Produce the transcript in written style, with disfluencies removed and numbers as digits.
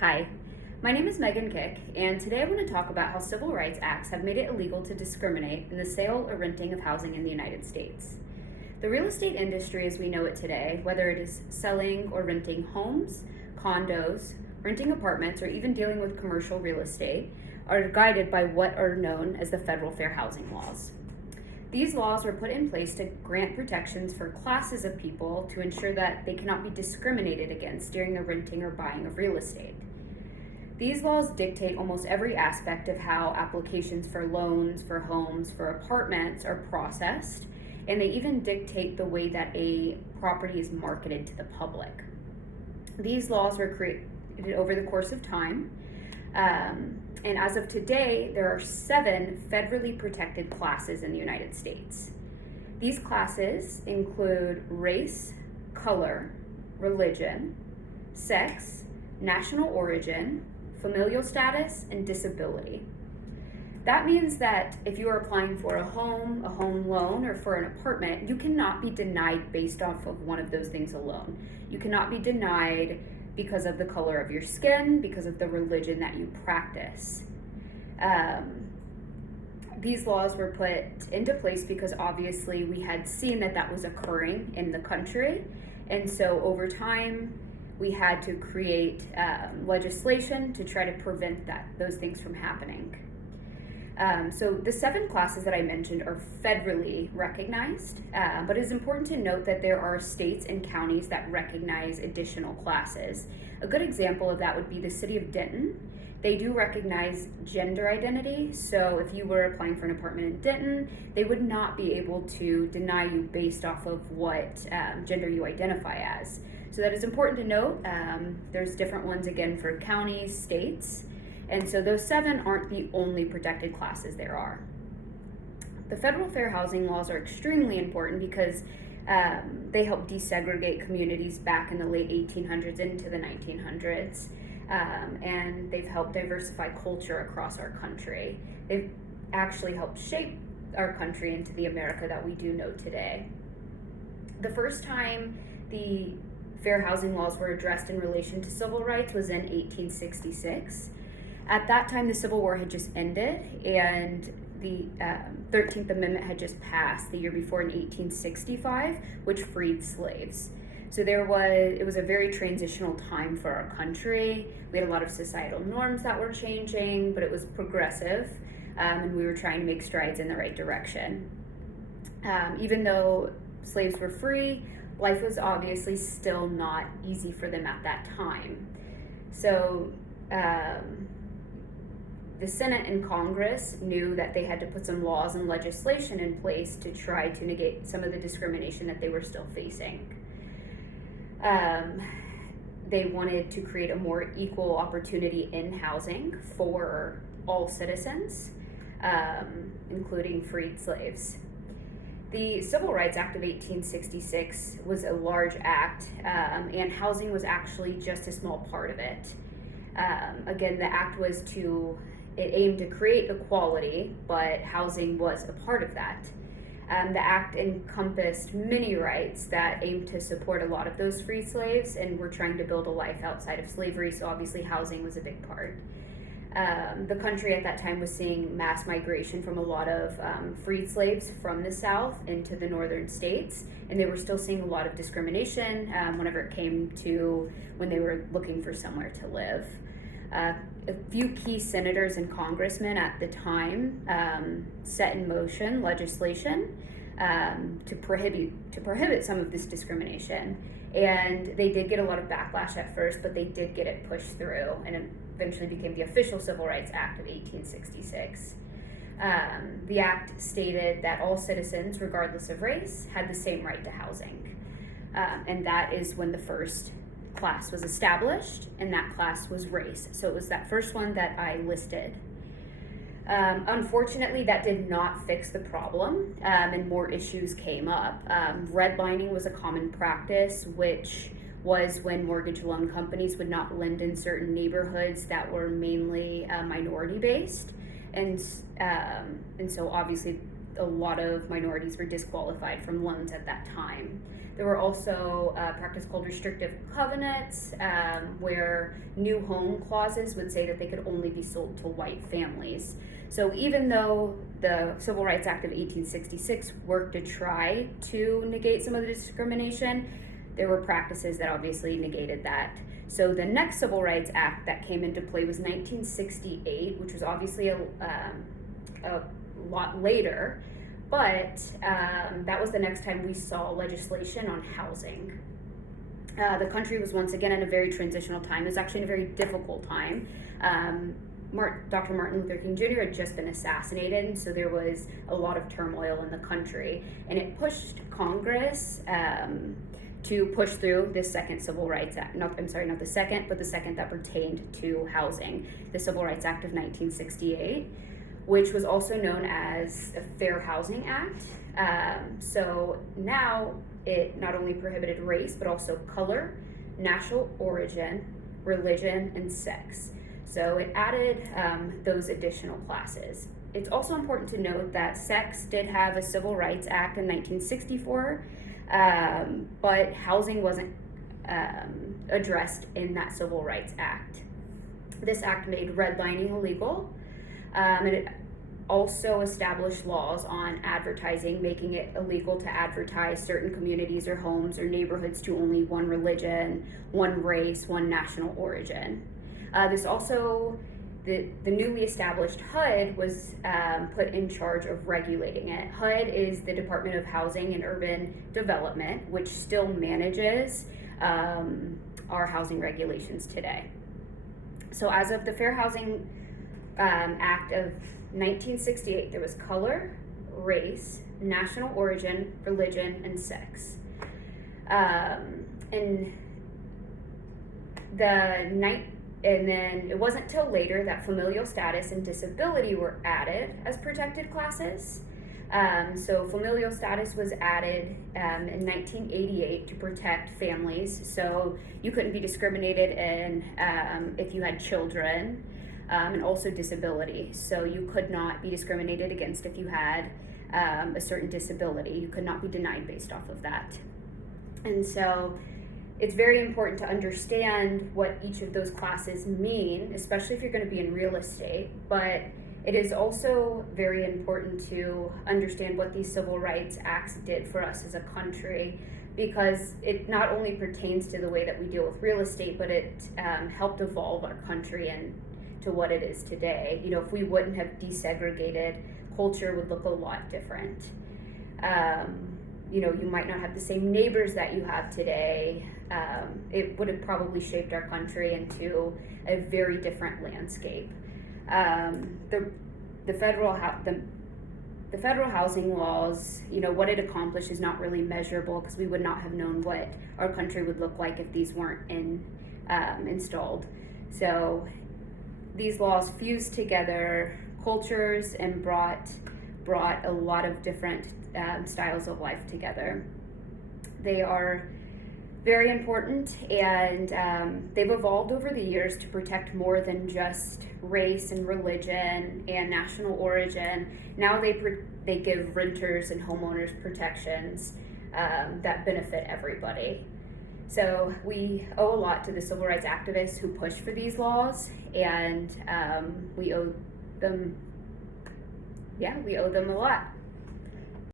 Hi, my name is Megan Kick, and today I want to talk about how civil rights acts have made it illegal to discriminate in the sale or renting of housing in the United States. The real estate industry as we know it today, whether it is selling or renting homes, condos, renting apartments, or even dealing with commercial real estate, are guided by what are known as the federal fair housing laws. These laws were put in place to grant protections for classes of people to ensure that they cannot be discriminated against during the renting or buying of real estate. These laws dictate almost every aspect of how applications for loans, for homes, for apartments are processed, and they even dictate the way that a property is marketed to the public. These laws were created over the course of time, and as of today, there are 7 federally protected classes in the United States. These classes include race, color, religion, sex, national origin, familial status, and disability. That means that if you are applying for a home loan, or for an apartment, you cannot be denied based off of one of those things alone. You cannot be denied because of the color of your skin, because of the religion that you practice. These laws were put into place because obviously we had seen that was occurring in the country, and so over time we had to create legislation to try to prevent those things from happening. So the 7 classes that I mentioned are federally recognized, but it's important to note that there are states and counties that recognize additional classes. A good example of that would be the city of Denton. They do recognize gender identity, so if you were applying for an apartment in Denton, they would not be able to deny you based off of what gender you identify as. So that is important to note. There's different ones again for counties, states. And so those 7 aren't the only protected classes there are. The federal fair housing laws are extremely important because they help desegregate communities back in the late 1800s into the 1900s. And they've helped diversify culture across our country. They've actually helped shape our country into the America that we do know today. The first time the fair housing laws were addressed in relation to civil rights was in 1866. At that time, the Civil War had just ended, and the 13th Amendment had just passed the year before in 1865, which freed slaves. So it was a very transitional time for our country. We had a lot of societal norms that were changing, but it was progressive, and we were trying to make strides in the right direction. Even though slaves were free, life was obviously still not easy for them at that time. So the Senate and Congress knew that they had to put some laws and legislation in place to try to negate some of the discrimination that they were still facing. They wanted to create a more equal opportunity in housing for all citizens, including freed slaves. The Civil Rights Act of 1866 was a large act, and housing was actually just a small part of it. Again, the act it aimed to create equality, but housing was a part of that. The act encompassed many rights that aimed to support a lot of those free slaves, and were trying to build a life outside of slavery, so obviously housing was a big part. The country at that time was seeing mass migration from a lot of freed slaves from the South into the northern states, and they were still seeing a lot of discrimination whenever it came to when they were looking for somewhere to live. A few key senators and congressmen at the time set in motion legislation to prohibit some of this discrimination, and they did get a lot of backlash at first, but they did get it pushed through, and it eventually became the official Civil Rights Act of 1866. The act stated that all citizens, regardless of race, had the same right to housing, and that is when the first class was established, and that class was race. So it was that first one that I listed. Unfortunately, that did not fix the problem, and more issues came up. Redlining was a common practice, which was when mortgage loan companies would not lend in certain neighborhoods that were mainly minority based, and so obviously a lot of minorities were disqualified from loans at that time. There were also a practice called restrictive covenants, where new home clauses would say that they could only be sold to white families. So even though the Civil Rights Act of 1866 worked to try to negate some of the discrimination, there were practices that obviously negated that. So the next Civil Rights Act that came into play was 1968, which was obviously a lot later, but that was the next time we saw legislation on housing. The country was once again in a very transitional time. It was actually in a very difficult time. Dr. Martin Luther King Jr. had just been assassinated, and so there was a lot of turmoil in the country, and it pushed Congress to push through this second Civil Rights Act. Not the second, but the second that pertained to housing, the Civil Rights Act of 1968, which was also known as the Fair Housing Act. So now it not only prohibited race, but also color, national origin, religion, and sex. So it added those additional classes. It's also important to note that sex did have a Civil Rights Act in 1964, but housing wasn't addressed in that Civil Rights Act. This act made redlining illegal, and it also established laws on advertising, making it illegal to advertise certain communities or homes or neighborhoods to only one religion, one race, one national origin. This also, the newly established HUD was put in charge of regulating it. HUD is the Department of Housing and Urban Development, which still manages our housing regulations today. So as of the Fair Housing Act of 1968, there was color, race, national origin, religion, and sex. And then it wasn't till later that familial status and disability were added as protected classes. So familial status was added in 1988 to protect families. So you couldn't be discriminated in if you had children, and also disability. So you could not be discriminated against if you had a certain disability. You could not be denied based off of that. And so it's very important to understand what each of those classes mean, especially if you're going to be in real estate, but it is also very important to understand what these civil rights acts did for us as a country, because it not only pertains to the way that we deal with real estate, but it helped evolve our country and to what it is today. You know, if we wouldn't have desegregated, culture would look a lot different. You know, you might not have the same neighbors that you have today. It would have probably shaped our country into a very different landscape. The federal housing laws, you know, what it accomplished is not really measurable, because we would not have known what our country would look like if these weren't installed. So these laws fused together cultures and brought a lot of different styles of life together. They are very important, and they've evolved over the years to protect more than just race and religion and national origin. Now they give renters and homeowners protections that benefit everybody. So we owe a lot to the civil rights activists who pushed for these laws, and we owe them a lot.